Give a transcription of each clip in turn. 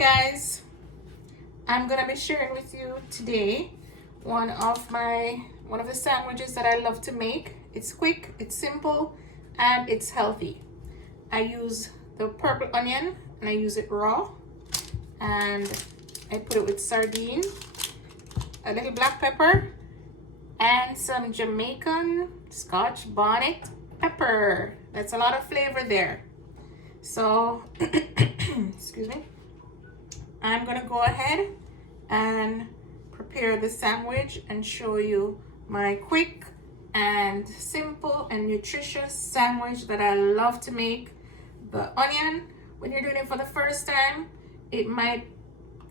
guys, I'm gonna be sharing with you today one of the sandwiches that I love to make. It's quick, it's simple, and it's healthy. I use the purple onion and I use it raw, and I put it with sardine, a little black pepper, and some Jamaican Scotch bonnet pepper. That's a lot of flavor there. So excuse me, I'm gonna go ahead and prepare the sandwich and show you my quick and simple and nutritious sandwich that I love to make. The onion, when you're doing it for the first time, it might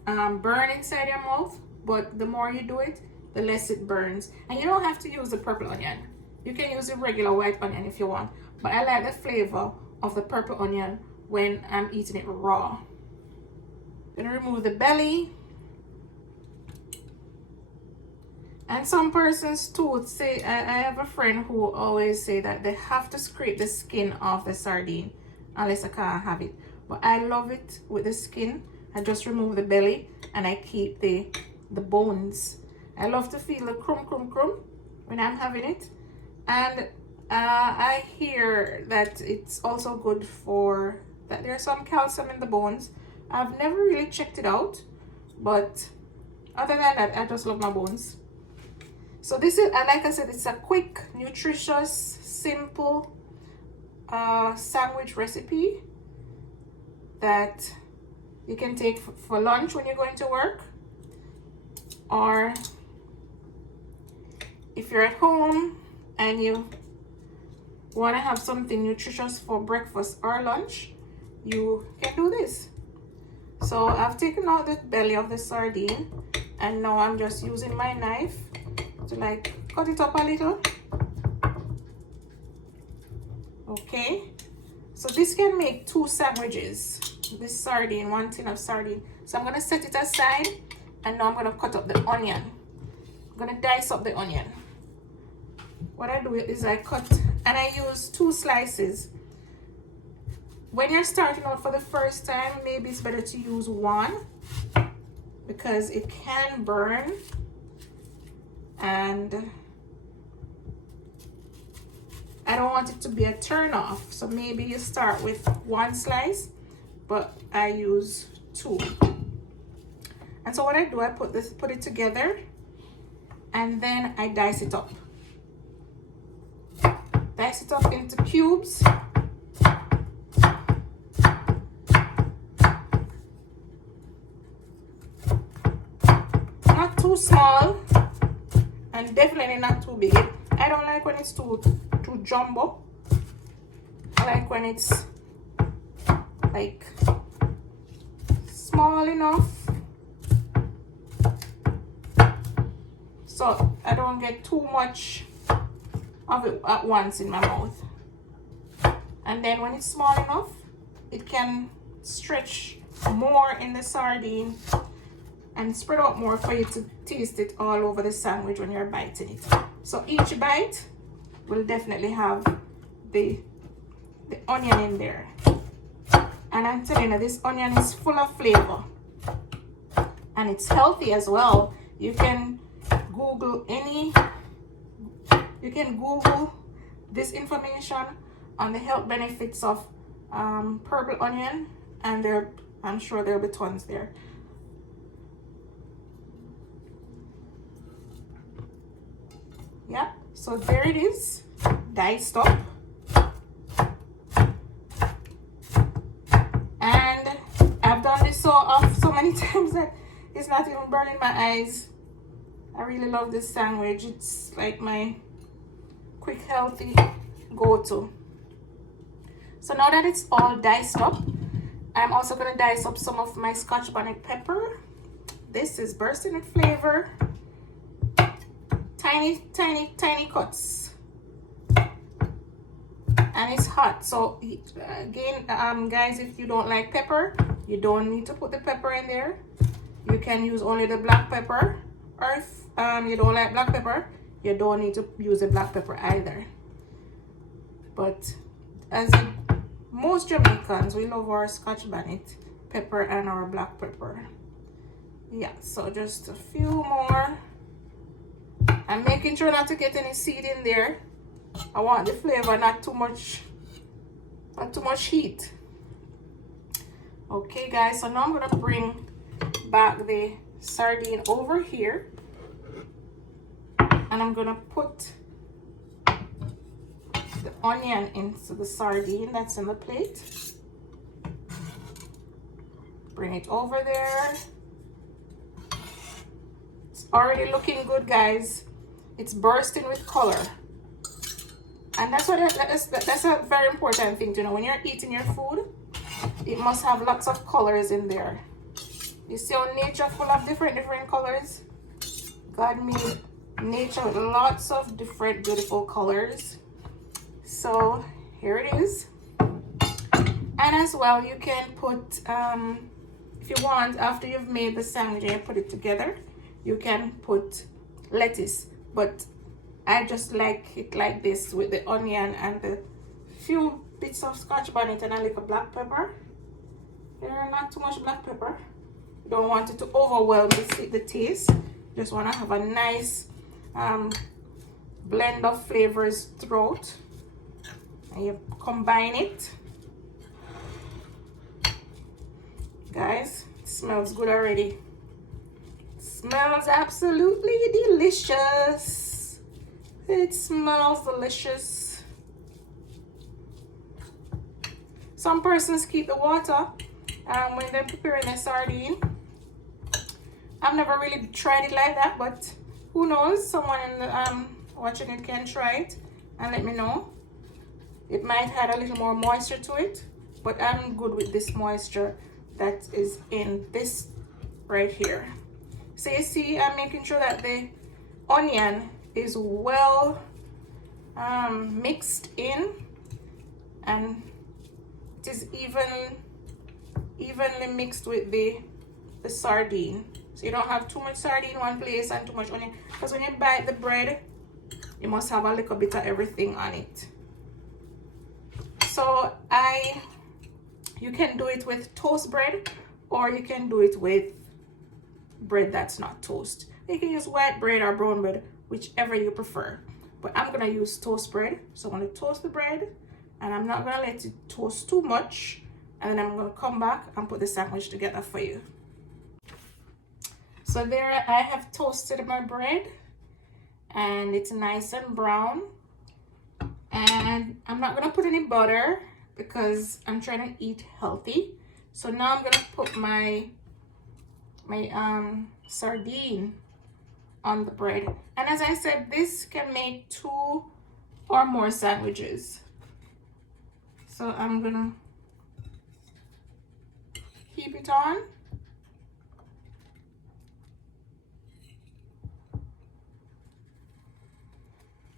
burn inside your mouth, but the more you do it, the less it burns. And you don't have to use the purple onion. You can use the regular white onion if you want, but I like the flavor of the purple onion when I'm eating it raw. I'm gonna remove the belly. And some persons too say, I have a friend who always say that they have to scrape the skin off the sardine unless I can't have it. But I love it with the skin. I just remove the belly and I keep the bones. I love to feel the crumb when I'm having it. And I hear that it's also good for, that there's some calcium in the bones. I've never really checked it out, but other than that, I just love my bones. So this is, like I said, it's a quick, nutritious, simple sandwich recipe that you can take for lunch when you're going to work, or if you're at home and you want to have something nutritious for breakfast or lunch, you can do this. So I've taken out the belly of the sardine, and now I'm just using my knife to like cut it up a little. Okay, so this can make 2 sandwiches. This sardine, 1 tin of sardine. So I'm gonna set it aside, and now I'm gonna cut up the onion. I'm gonna dice up the onion. What I do is I cut, and I use 2 slices. When you're starting out for the first time, maybe it's better to use 1 because it can burn, and I don't want it to be a turn off. So maybe you start with 1 slice, but I use 2. And so what I do, I put it together, and then I dice it up. Dice it up into cubes. Not too small, and definitely not too big. I don't like when it's too jumbo. I like when it's like small enough so I don't get too much of it at once in my mouth. And then when it's small enough, it can stretch more in the sardine and spread out more for you to taste it all over the sandwich when you're biting it. So each bite will definitely have the onion in there. And I'm telling you, this onion is full of flavor. And it's healthy as well. You can Google this information on the health benefits of purple onion, and I'm sure there'll be tons there. Yeah, so there it is, diced up. And I've done this so many times that it's not even burning my eyes. I really love this sandwich. It's like my quick, healthy go-to. So now that it's all diced up, I'm also gonna dice up some of my Scotch bonnet pepper. This is bursting with flavor. Tiny cuts, and it's hot. So again, guys, if you don't like pepper, you don't need to put the pepper in there. You can use only the black pepper, or if you don't like black pepper, you don't need to use the black pepper either. But as most Jamaicans, we love our Scotch bonnet, pepper and our black pepper. Yeah, so just a few more. I'm making sure not to get any seed in there. I want the flavor, not too much heat. Okay guys, so now I'm gonna bring back the sardine over here, and I'm gonna put the onion into the sardine that's in the plate. Bring it over there. It's already looking good, guys. It's bursting with color, and that's a very important thing to know. When you're eating your food, it must have lots of colors in there. You see how nature full of different colors? God made nature with lots of different beautiful colors. So here it is. And as well, you can put if you want, after you've made the sandwich and you put it together, you can put lettuce, but I just like it like this with the onion and the few bits of scotch bonnet and a little black pepper. There, not too much black pepper. You don't want it to overwhelm the taste. Just want to have a nice blend of flavors throughout, and you combine it. Guys, it smells good already. It smells absolutely delicious. It smells delicious. Some persons keep the water when they're preparing a sardine. I've never really tried it like that, but who knows? Someone in the, watching it can try it and let me know. It might add a little more moisture to it, but I'm good with this moisture that is in this right here. So you see, I'm making sure that the onion is well mixed in, and it is evenly mixed with the sardine. So you don't have too much sardine in one place and too much onion, because when you bite the bread, you must have a little bit of everything on it. So you can do it with toast bread, or you can do it with bread that's not toast. You can use white bread or brown bread, whichever you prefer. But I'm gonna use toast bread. So I'm gonna toast the bread, and I'm not gonna let it toast too much. And then I'm gonna come back and put the sandwich together for you. So there I have toasted my bread, and it's nice and brown. And I'm not gonna put any butter because I'm trying to eat healthy. So now I'm gonna put my sardine on the bread. And as I said, this can make 2 or more sandwiches. So I'm gonna keep it on.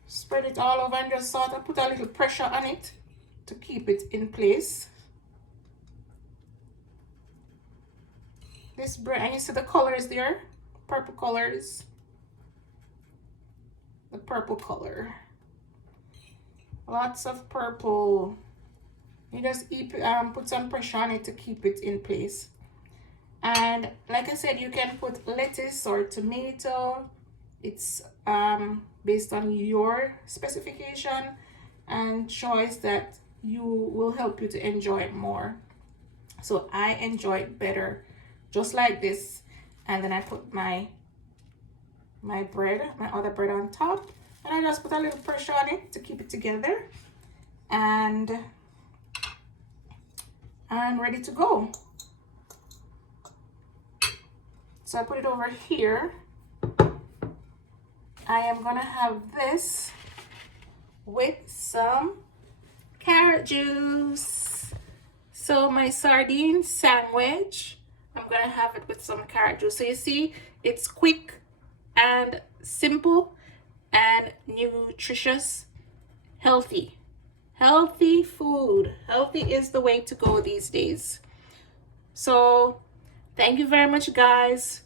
Spread it all over and just sort of put a little pressure on it to keep it in place. This bread, and you see the colors there, purple colors, the purple color, lots of purple. You just put some pressure on it to keep it in place. And like I said, you can put lettuce or tomato. It's based on your specification and choice that you will help you to enjoy it more. So I enjoy it better just like this. And then I put my bread, my other bread on top, and I just put a little pressure on it to keep it together, and I'm ready to go. So I put it over here. I am gonna have this with some carrot juice. So my sardine sandwich, I'm gonna have it with some carrot juice. So you see, it's quick and simple and nutritious, healthy food. Healthy is the way to go these days. So thank you very much, guys,